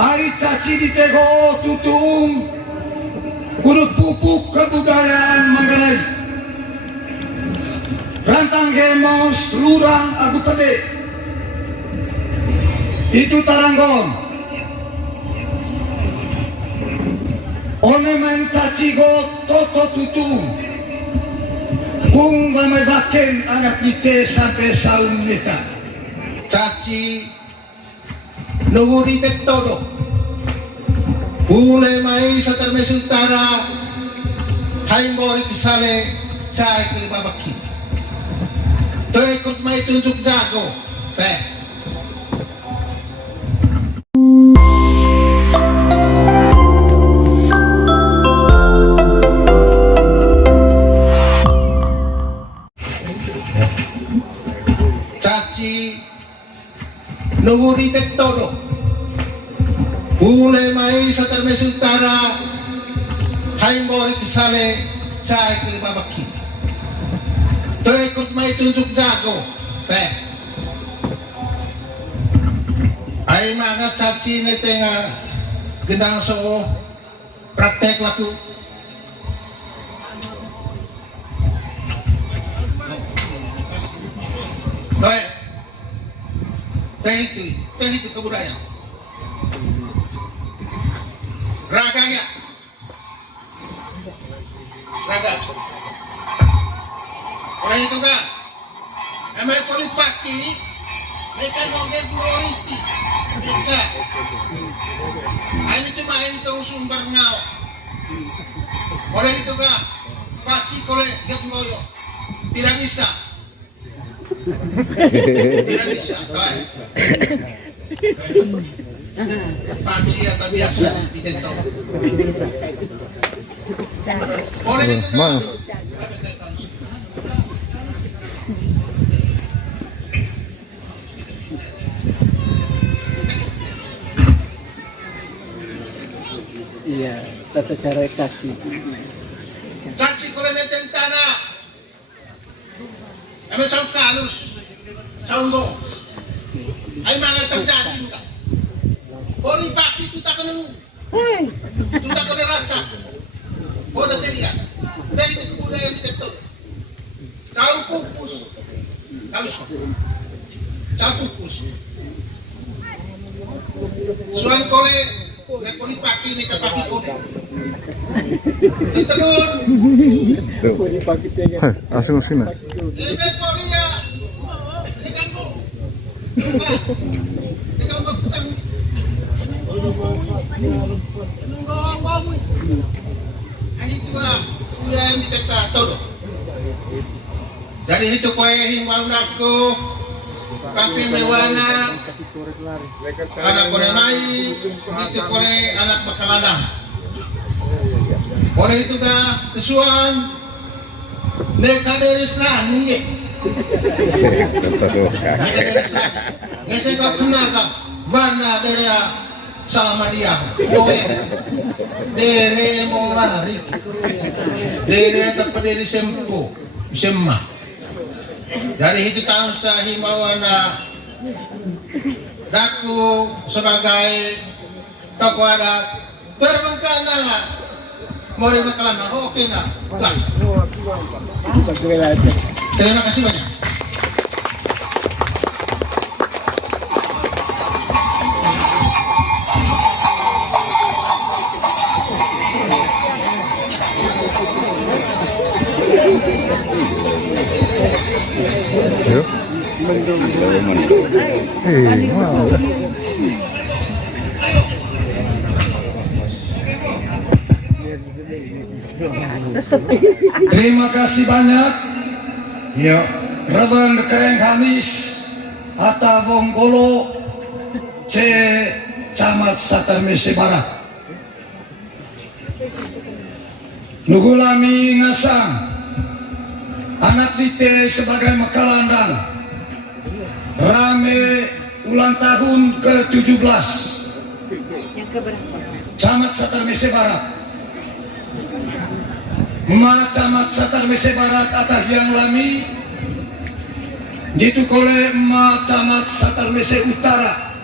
Ai caci di Tego tutung kudu pupuk kebudayaan Manggarai rantang hemos lurang Agu Pede itu taranggon onemen caci go toto tutung bung ramedaken anak dite sampai saun neta caci nunguri todo Bule mai satar mesutara hai mori kisale cai kelima baki to ikut mai tunjuk jago pe caci nunguri todo Bule mai satar mesutara hai mori kisale cai kelima baki to ikut mai tunjuk jago pe ai manga caci ne tenga gendang so praktek laku teh itu kebudayaan raganya raga orang itu kan emang polipati mereka nongeng gloriti mereka ini cuma entong sumber ngau orang itu kan paci kole get ngoyo tidak bisa Paci atau biasa ditentok. Boleh itu iya, tata cara caci. Caci kalau neten tanah, emang caw kalus, caw bos, ay mga terjadi enggak? Boli baki itu tak kena, itu tak kena raca. Bodoh jadi kan? Dari itu kebudayaan di tektok. Caw pupus, kalus, caw pupus. Suan kole, nek boli baki nek baki kole. Telur. Hai, asing sini. Ini boli ya, ini kan bu. Ini kan bukan. Dari itu kue himbau naku kaki mewana anak kore mai itu kore anak makaladang kore itu ga kesuan neka dari serani ye ngese kau kena kau mana dari Salamaria, doe, dere mau lari, dere tak dari sempo, semma. Dari itu tahun saya himbauan daku sebagai tokoh adat berbengkana, mau bakalan oke nak, terima kasih banyak. Yuk. Wow. Terima kasih banyak. Ya, Revan Kereng Hanis Hatta Bonggolo C Camat Satar Mese Barat. Nugulami Ngasang anak dite sebagai Mekalandang rame ulang tahun ke-17 Camat Satar Mese Barat. Ma Camat Satar Mese Barat atah yang lami jitu kole ma Camat Satar Mese Utara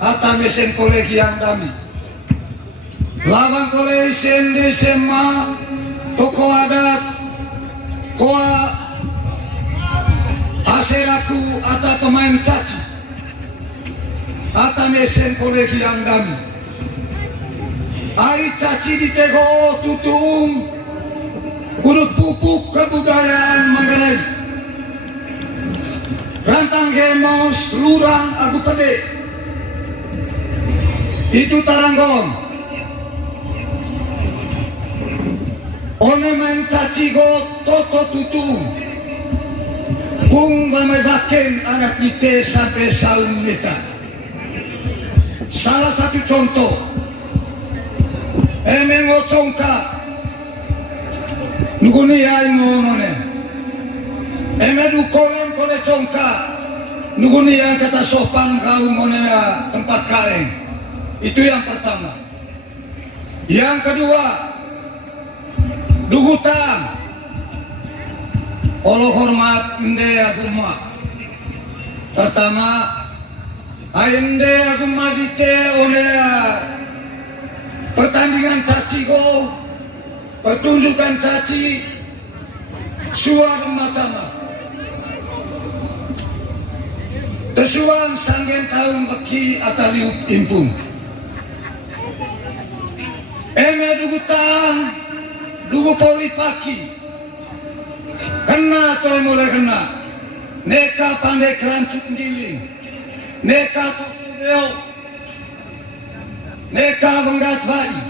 ata mesen kolegi yang dami lawang kolegi sende sema toko adat koa aseraku ata pemain caci ata mesen kolegi yang dami ai caci ditego tutung kudu pupuk kebudayaan Manggarai rantang hemos lurang aku pede itu taranggon one main caci go toto tutung pung mamedaken anak dite sampai saum neta salah satu contoh emengo congka nuguni ay ngono ne emedu kolen kole congka nuguni ay kata sopan kau ngone tempat kain itu yang pertama. Yang kedua dugutan olo hormat ende aguma pertama ende aguma dite oleh pertandingan caci go pertunjukan caci suar macam tesuang sanggen tahun beki ataliup impung eme dugutang dugu poli paki kena toy mulai kena neka pandai kerancut giling neka kusudeo neka benggat bayi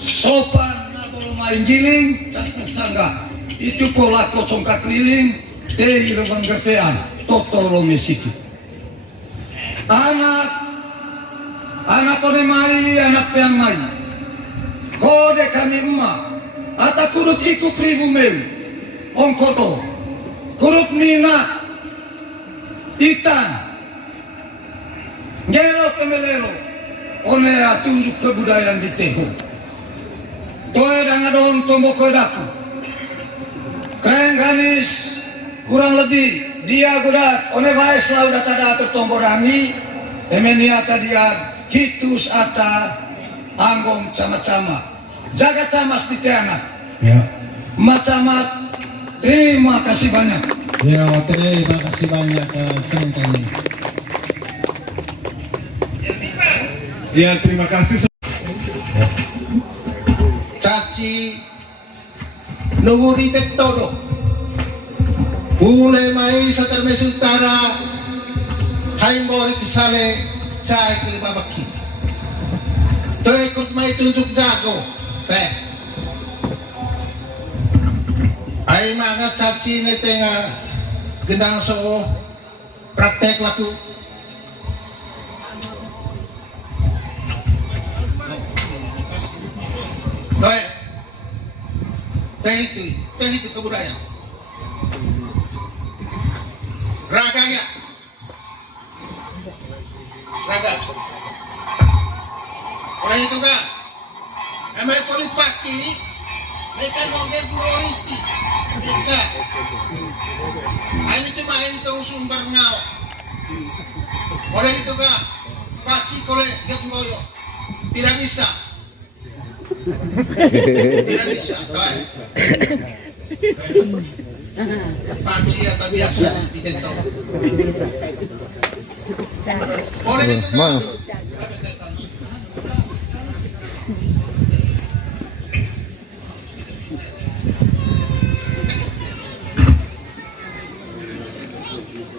sopan na bolo main giling campur sangga itu pola kocongka keliling teh irwan gepean totolo mesitu anak kode mai anak peang mai kode kami emak ata kurut iku pribumeu ongkoto kurut minat itan ngelo kemelelo one tunjuk kebudayaan di teho toe dangadon tombo kodaku keren ganis kurang lebih dia gudat one baes lau data tertombo rami emeniata dia hitus ata anggom cama-cama jaga camas di teanak Ya. macamat terima kasih banyak Ya, terima kasih banyak teman-teman. Ya, terima kasih. Caci nunguri todo. Ule mai sa Termes Utara Haimbori kisale cai kelima baki. To ikut mai tunjuk jago. Ai mga caci ne tenga gendang so praktek laku. Teh itu kebudayaan. Raganya. Raga. Oleh itu kan, emang polipati, mereka nongeng prioriti. Mereka. Ini cuma entong sumber ngaw. Oleh itu kan, paci kolek get ngoyo. Tidak bisa. Tidak bisa. Paci atau biasa ditentang. Oleh itu kan.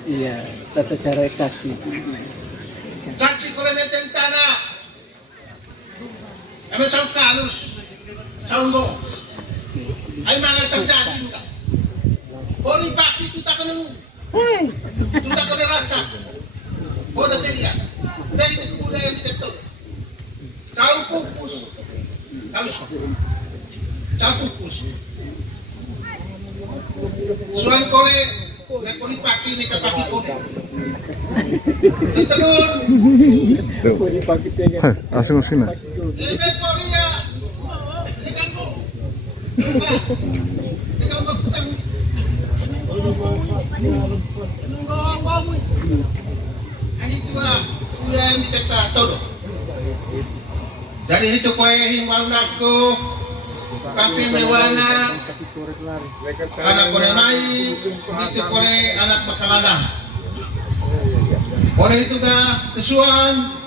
Iya, tata cara caci. Caci kalau neten tanah, emang caw kalus, caw bos, ay mga terjadi enggak? Poni paki itu tak kena, itu tak kena raca, bodoh jadi ya, dari itu kebudayaan di tektok, caw pupus, kalus, caw pupus, suan kore. Nek poni paki nek paki kode. Telur. Hai, asing sini. Nek poni ya. Ikan ko. Ikan ko putar. Ay itu udah yang kita todo. Dari itu kue himbauan aku kami mewana anak kore mai itu kore anak makalanang. Kore itu ga kesuan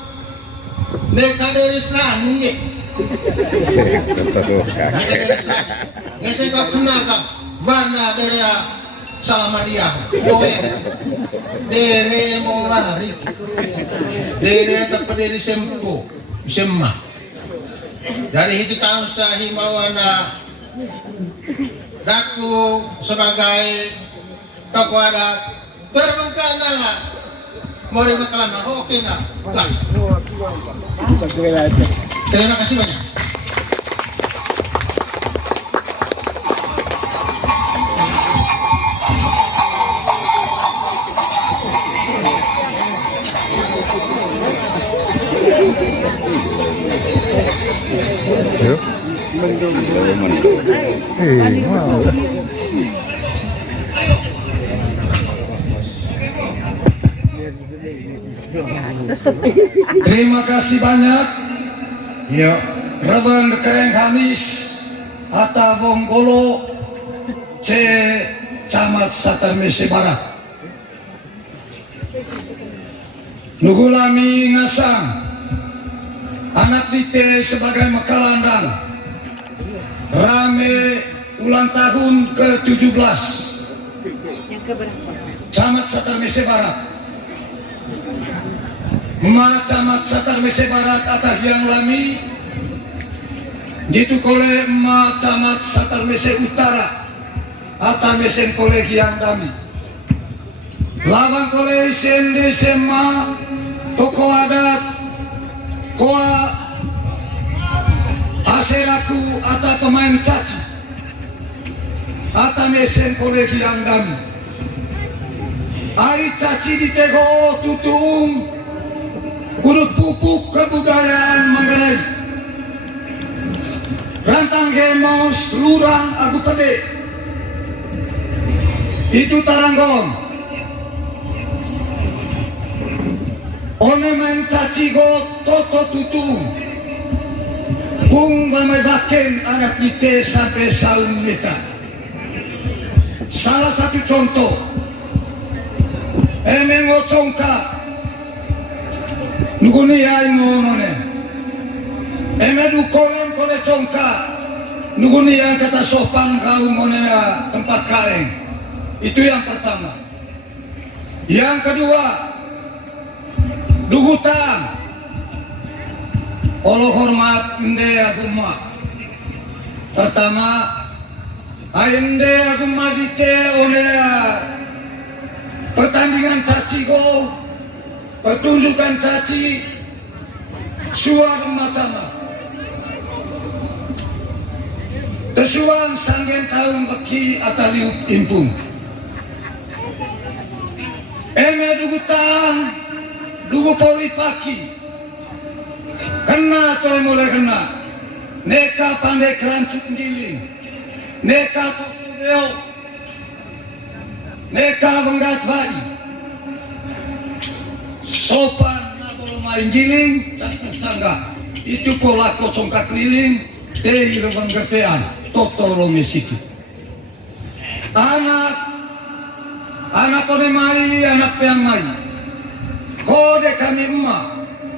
neka dari serani. Neka kau kena kau bana dari Salamaria. Kue dari mau lari dari tak dari sempo semma. Dari itu tahun saya himbauan daku sebagai tokoh adat berbengkana mari bakalan oke nak. Terima kasih banyak. Ya. Wow. Terima kasih banyak. Ya, Reverend Kreng Hanis Hatta Vonggolo C Camat Satar Mese Barat. Nugulami ngasang anak dite sebagai mekalandang rame ulang tahun ke-17 Camat Satar Mese Barat. Ma Camat Satar Mese Barat atah yang lami ditu kole ma Camat Satar Mese Utara atah mesen kole yang dami lawang kole sende sema toko adat koa aseraku atau pemain caci atau mesen kolegi yang dami ai caci ditego tutung kudu pupuk kebudayaan Manggarai rantang hemos lurang agu pede itu taranggong one main caci go toto tutung bung mamedaken anak dite sampai saun neta. Salah satu contoh emengo congka nuguni ay ngonone emedu kolen kole congka nuguni ay kata sopan kau ngone tempat kain. Itu yang pertama. Yang kedua dugutan olo hormat ende aguma. Pertama ende aguma dite oleh pertandingan caci go, pertunjukan caci suar macam tersuang sanggen tahun beki ataliup impung eme dugutang dugu poli paki kena atau mulai kena neka pandai kerancut giling neka posudeo neka benggat bayi sopan na bolo main giling campur sangga itu pola kocongka keliling teh ireng gepean totolo mesitu anak kode mai anak peang mai kode kami emak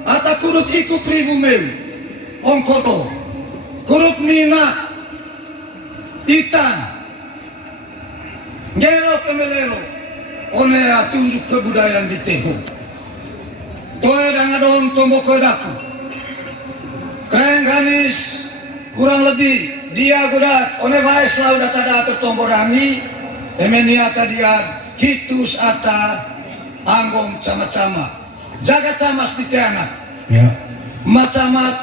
ata kurut iku pribumeu ongkoto kurut minat itan ngelo kemelelo one tunjuk kebudayaan di teho toe dangadon tombo kodaku Kreng Hanis kurang lebih dia gudat one baes lau data tertombo rami emenia tadian hitus ata anggom cama-cama jaga camas di anak ya macamat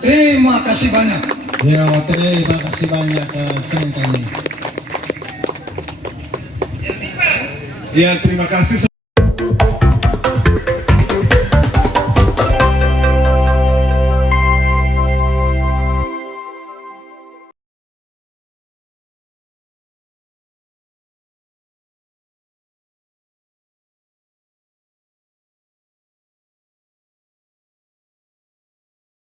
terima kasih banyak Ya, terima kasih banyak teman-teman. Ya, terima kasih.